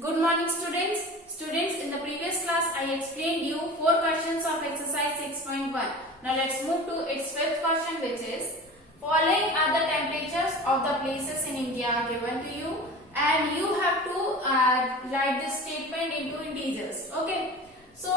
Good morning students. Students, in the previous class I explained you 4 questions of exercise 6.1. Now let's move to its fifth question, which is following are the temperatures of the places in India are given to you and you have to write this statement into integers. Okay. So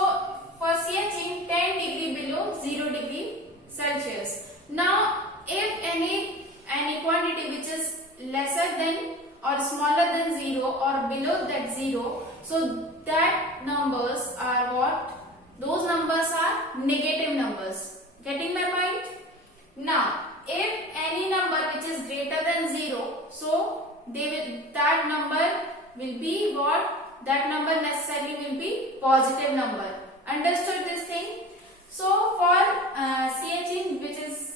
for Siachen 10 degree below 0 degree Celsius. Now if any quantity which is lesser than or smaller than 0 or below that 0, so that numbers are what? Those numbers are negative numbers. Getting my point? Now if any number which is greater than 0, so that number will be what? That number necessarily will be positive number. Understood this thing? So for CH which is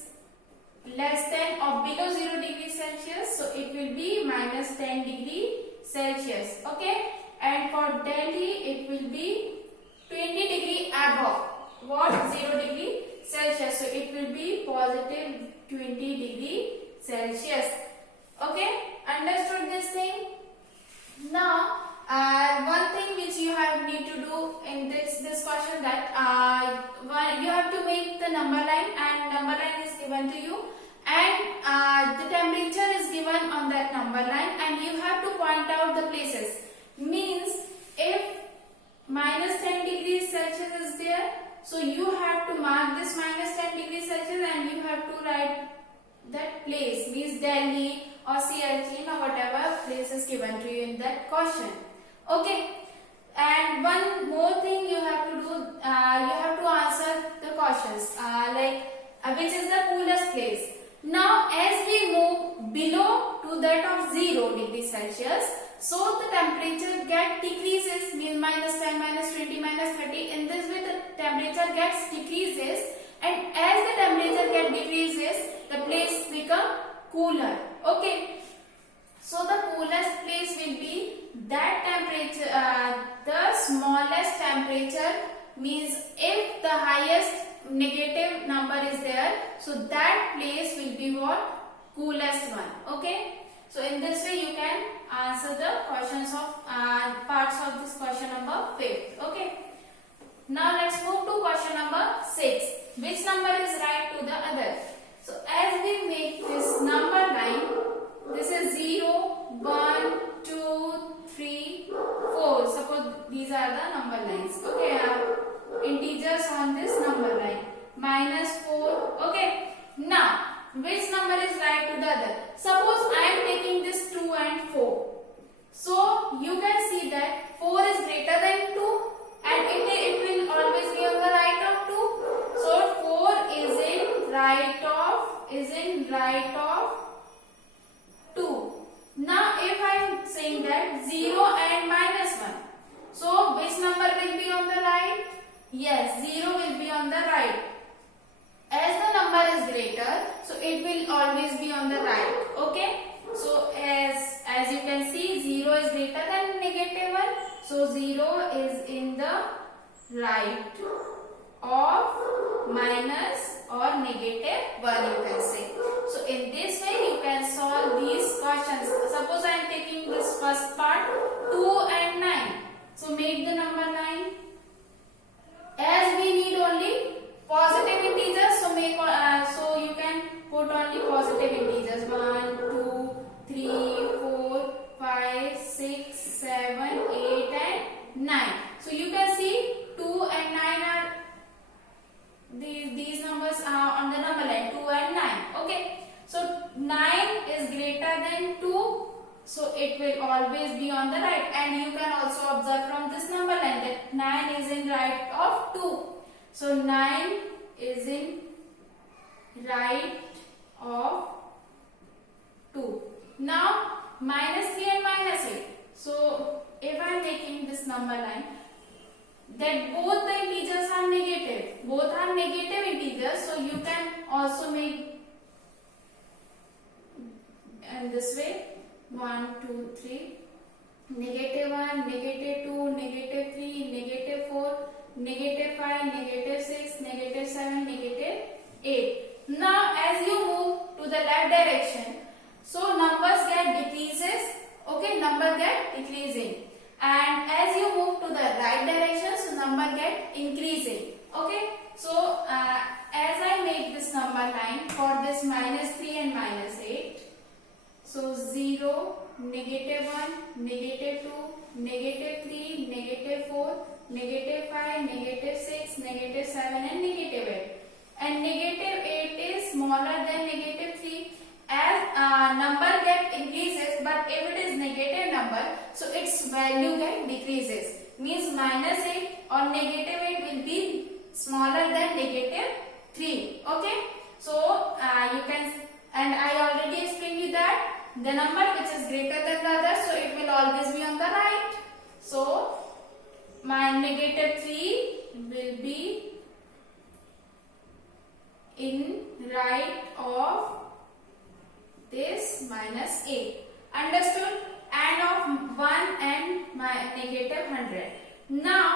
less than or below 0 degree Celsius, so it will be minus 10 degree Celsius. Okay, and for Delhi it will be 20 degree above what? 0 degree Celsius, so it will be positive 20 degree Celsius. Okay, understood this thing? Now one thing which you need to do in this question, that you have to make the number line, and number line is given to you, and the temperature is given on that number line, and you have to point out the places. Means if minus 10 degrees Celsius is there, so you have to mark this minus 10 degrees Celsius and you have to write that place, means Delhi or Siachen or whatever place is given to you in that question. Okay, and one more thing you have to do, you have to answer the questions which is the coolest place. Now as we move below to that of 0 degree Celsius, so the temperature decreases, means minus 10, minus 20, minus 30. In this way the temperature decreases, and as the temperature decreases, the place become cooler. Okay, so the coolest place will be that temperature, the smallest temperature, means if the highest negative number is there, so that place will be what? Coolest one. Okay, so in this way you can answer the questions of parts of this question number 5th. Okay, now let's move to question number 6. Which number is right to the other? So as we make this number line, this is 0, 1, 2, 3, 4. Suppose these are the number lines. Okay, integers on this number line. Minus 4. Okay. Now, which number is right to the other? Suppose I am taking this 2 and 4. So, you can see that 4 is greater than 2 and it will always be on the right of 2. So, 4 is in right of 2. Now, if I am saying that 0 and minus 1. So, which number will be on the right? Yes, 0 will be on the right. As the number is greater, so it will always be on the right. Okay. So as you can see, 0 is greater than negative 1. So 0 is in the right of minus or negative 1, you can say. So in this way you can solve these questions. Suppose I am taking this first part 2 and 9. So make the number line. As we need only positive integers, so so you can put only positive integers. 1, 2, 3, 4, 5, 6, 7, 8 and 9. So you can see 2 and 9 are these numbers are on the number line 2 and 9. Okay. So 9 is greater than 2. So it will always be on the right, and you can also observe from this number line that 9 is in right of 2. So 9 is in right of 2. Now minus 3 and minus 8. So if I am taking this number line, that both the integers are negative. Both are negative integers. So you can also make in this way. 1, 2, 3, negative 1, negative 2, negative 3, negative 4, negative 5, negative 6, negative 7, negative 8. Now as you move to the left direction, so numbers get decreases. Okay, number get decreasing, and number get increasing. Okay, so as I make this number line for this -3 and -8, so 0, -1, -2, -3, -4, -5, -6, -7 and -8. And -8 is smaller than -3. As number get increases, but if it is negative number, so its value get decreases. Means -8 or -8 will be smaller than -3. Okay, so you can, and I already explained you that the number which is greater than the other, so it will always be on the right. So my -3 will be in right of this -8. Understood? And of 1 and my -100. Now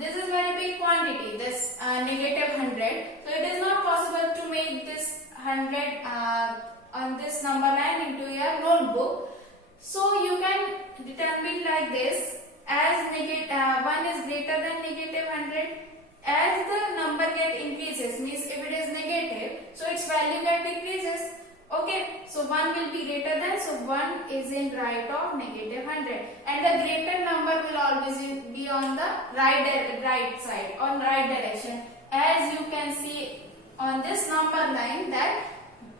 this is very big quantity, this -100. So it is not possible to make this 100 on this number line into your notebook. So you can determine like this, as 1 is greater than -100. As the number get increases, means if it is negative, so its value get decreases. Okay, so 1 will be greater than, so 1 is in right of -100, and the greater number will always be on the right side, on right direction. As you can see on this number line that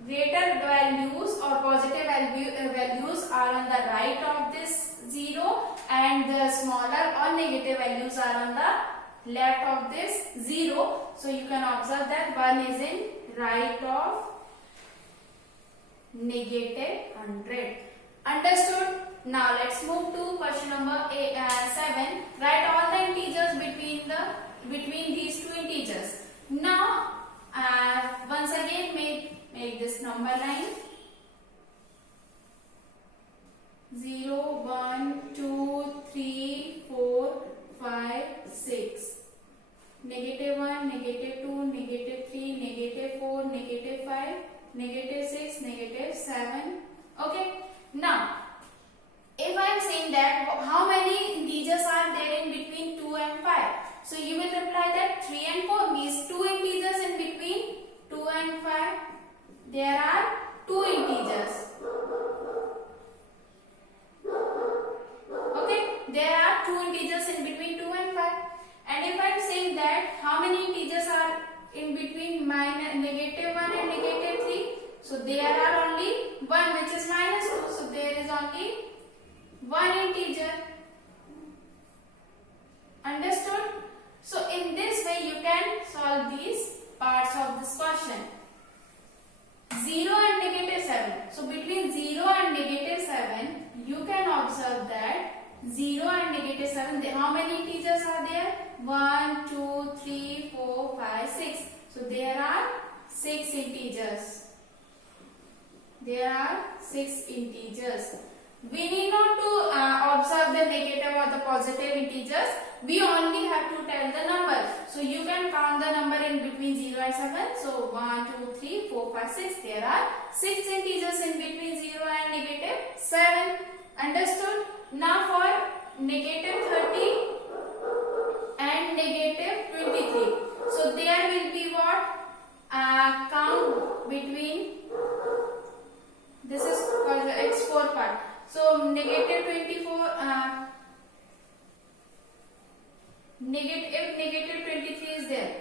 greater values or positive values are on the right of this 0, and the smaller or negative values are on the left of this 0. So you can observe that 1 is in right of -100. Understood? Now let's move to question number 7. Write all the integers between these two integers. Now once again make this number line 0, 1, 2, 3, 4, 5, 6. -1, -2, -3, -4, -5, -6, -7. Okay. Now, if I am saying that how many integers are there in between 2 and 5, so you will reply that 3 and 4 means 2 integers in between 2 and 5. There are 2 integers. Okay, there are 2 integers in between 2 and 5. And if I am saying that how many integers are in between -1 and -3, so there are only 1, which is -2, so there is only 1 integer. Understood? So in this way you can solve these parts of this question. 0 and -7. So between 0 and -7, you can observe that 0 and -7, how many integers are there? 1, 2, 3, 4, 5, 6. So there are 6 integers. There are 6 integers. We need not to observe the negative or the positive integers. We only have to tell the number. So you can count the number in between 0 and 7. So 1, 2, 3, 4, 5, 6. There are 6 integers in between 0 and -7. Understood? Now for -30 and -23. So there will be what? Count between, this is called the x4 part. So -24, if -23 is there,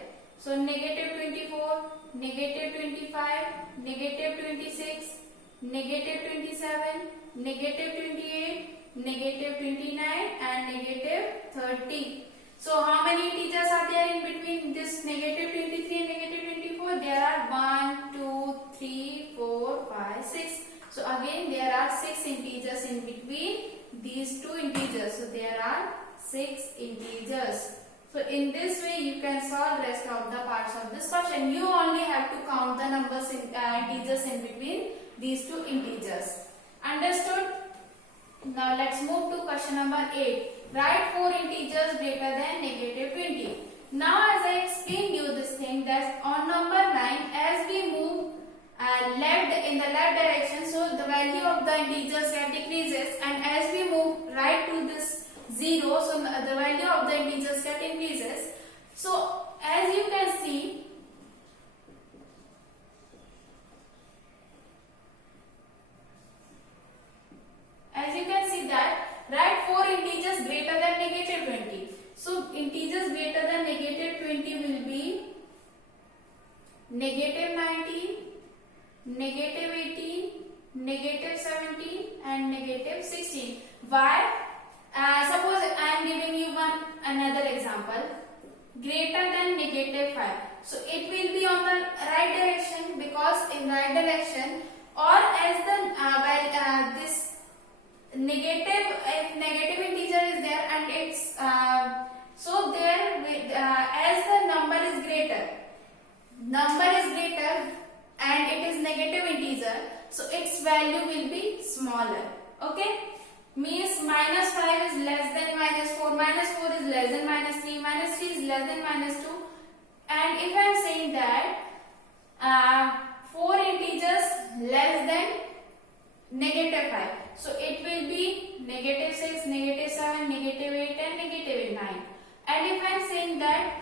so -24, -25, -26, -27, -28, -29 and -30. So how many integers are there in between this -23 and -24? There are 1, 2, 3, 4, 5, 6. So again there are 6 integers in between these two integers. So there are 6 integers. So in this way you can solve rest of the parts of this question. You only have to count the numbers in integers in between these two integers. Understood? Now let's move to question number 8. Write 4 integers greater than -20. Now as I explained you this thing, that on number 9, as we move in the left direction, so the value of the integers get decreases, and as we move right to this 0, so the value of the integers get increases. So as you can see, that write 4 integers greater than negative 20. So integers greater than negative 20 will be negative 19, negative 18, negative 17 and negative 16. Why? Suppose I am giving you another example. Greater than negative 5. So it will be on the right direction, because in right direction, or as the this negative, if negative integer is there and it's so there as the number is greater and it is negative integer, so its value will be smaller. Okay, means minus 5 is less than minus 4, minus 4 is less than minus 3, minus 3 is less than minus 2. And if I am saying that 4 integers less than negative 5, so it will be negative 6, negative 7, negative 8 and negative 9. And if I am saying that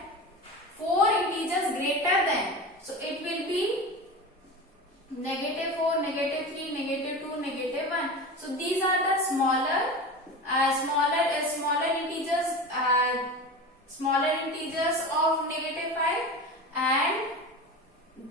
4 integers greater than, so it will be negative 4, negative 3, negative 2, negative 1. So these are the smaller integers of negative 5, and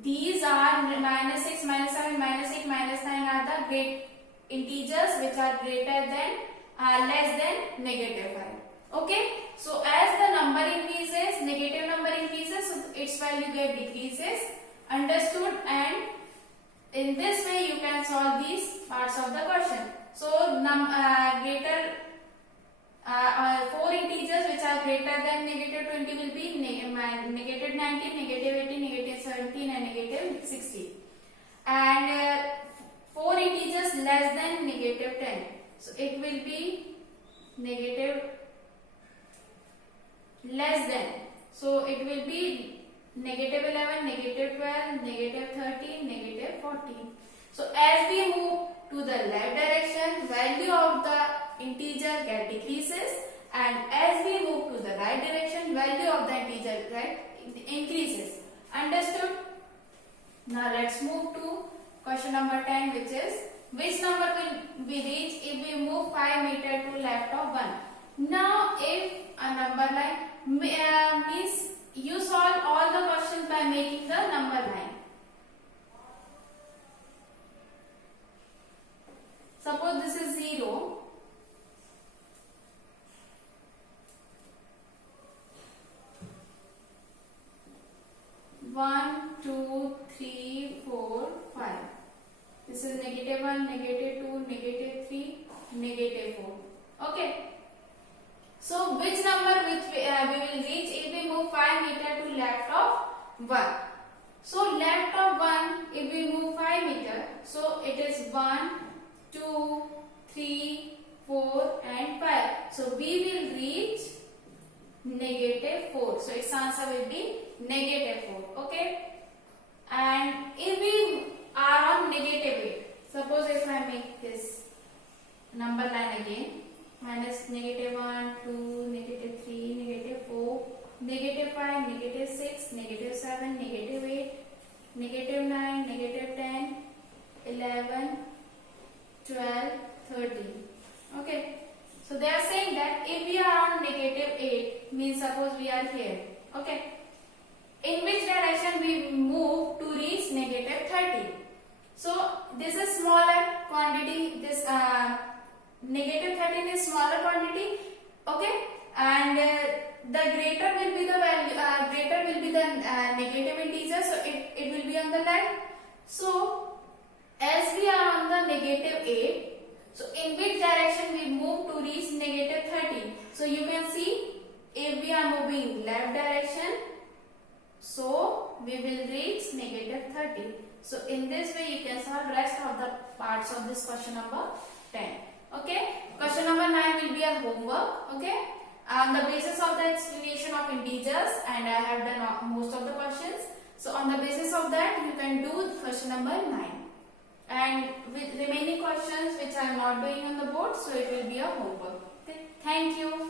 these are minus 6, minus 7, minus 8, minus 9 are the great integers which are greater than less than negative 5. Okay, so as the number increases, negative number increases, so its value decreases. Understood? And in this way you can solve these parts of the question. So 4 integers which are greater than negative 20 will be negative 19, negative 18, negative 17 and negative 16. And 4 integers less than negative 10. So it will be negative less than. So it will be negative 11, negative 12, negative 13, negative 14. So as we move to the left direction, value of the integer decreases, and as we move to the right direction, value of the integer increases. Understood? Now let's move to question number 10, which number will we reach if we move 5 meter to left of 1. Now if a number line means you solve all the questions by making the number line. Suppose this is 0. One, two, three, 4, 5. This is negative 1, negative 2, negative 3, negative 4. Okay. So which number we will reach if we move 5 meter to left of 1? So left of 1, if we move 5 meter, so it is 1, 2, 3, 4 and 5. So we will reach negative 4. So its answer will be negative 4. Okay. And if we are on negative 8, suppose if I make this number line again, minus negative 1, 2, negative 3, negative 4, negative 5, negative 6, negative 7, negative 8, negative 9, negative 10, 11, 12, 13. Okay. So they are saying that if we are on negative 8, means suppose we are here. Okay. In which direction we move to reach negative 30? So this is smaller quantity. This negative 13 is smaller quantity. Okay. And the greater will be the value. Greater will be the negative integer. So it will be on the left. So as we are on the negative 8. So in which direction we move to reach negative 30? So you can see if we are moving left direction, so we will reach negative 30. So in this way you can solve rest of the parts of this question number 10. Okay. Question number 9 will be a homework. Okay. On the basis of the explanation of integers, and I have done most of the questions. So on the basis of that you can do question number 9. And with remaining questions which I am not doing on the board, so it will be a homework. Okay. Thank you.